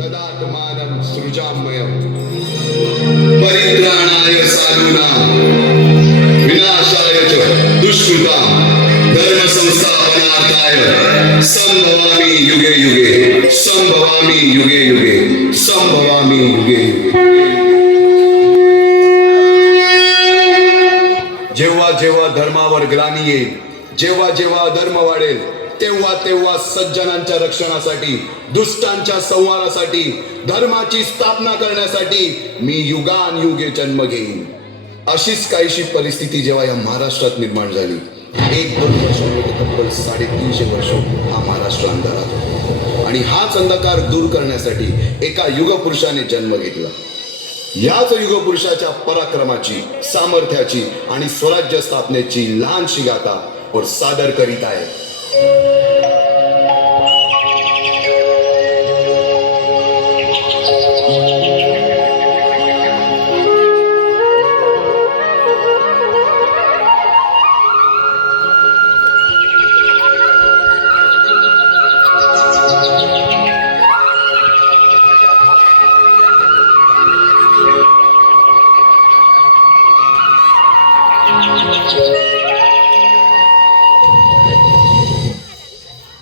तदात्मानं सृजाम्यहम् परित्राणाय साधूनां विनाशाय च दुष्कृतां धर्म संस्थापनार्थाय संभवामि युगे युगे संभवामि युगे युगे संभवामि युगे युगे. जेव्हा जेव्हा धर्मावर ग्लानी येईल, जेव्हा जेव्हा धर्म वाढेल, तेव्हा तेव्हा सज्जनांच्या रक्षणासाठी, दुष्टांच्या संहारासाठी, धर्माची स्थापना करण्यासाठी मी युगानयुगे जन्म घेईन. अशीच काहीशी परिस्थिती जेव्हा या महाराष्ट्रात निर्माण झाली, 1-2 वर्षांमध्ये तब्बल 350 वर्ष हा महाराष्ट्र अंधारात होता. आणि हाच अंधकार दूर करण्यासाठी एका युगपुरुषाने जन्म घेतला. याच युगपुरुषाच्या पराक्रमाची, सामर्थ्याची आणि स्वराज्य स्थापनेची लहानशी गाथा और सादर करीत आहे.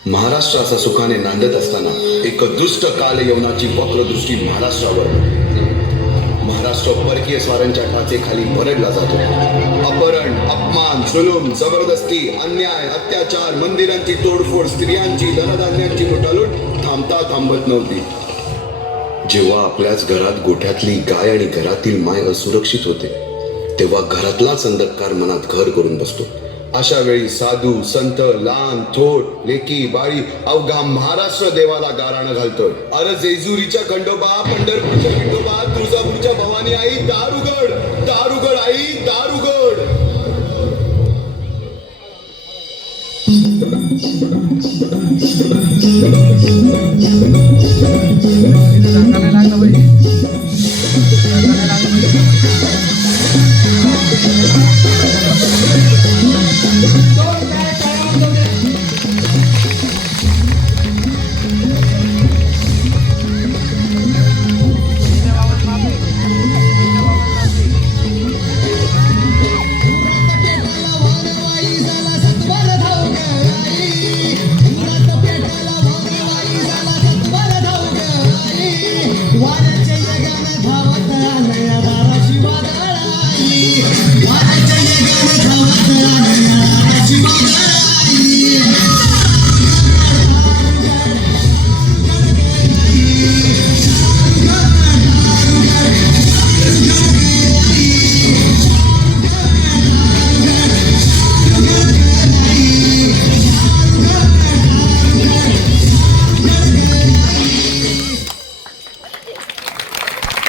महाराष्ट्र असा सुखाने नांदत असताना एक दुष्ट काल यवनाची वक्रदृष्टी महाराष्ट्रावर. महाराष्ट्र परकीय स्वारांच्या टाचेखाली भरडला जातो. अपहरण, अपमान, जुलूम, जबरदस्ती, अन्याय, अत्याचार, मंदिरांची तोडफोड, स्त्रियांची, धनधान्यांची लुटालूट थांबता थांबत नव्हती. जेव्हा आपल्याच घरात गोठ्यातली गाय आणि घरातील माय असुरक्षित होते, तेव्हा घरातलाच अंधकार मनात घर करून बसतो. अशा वेळी साधू, संत, लहान, थोर, लेकी, बाळी अवघा महाराष्ट्र देवाला गाराणं घालतोय. अरे जेजुरीच्या खंडोबा, पंढरपूरच्या विठोबा, तुळजापूरच्या भवानी आई, दारुगड, दारुगड आई, दारुगड.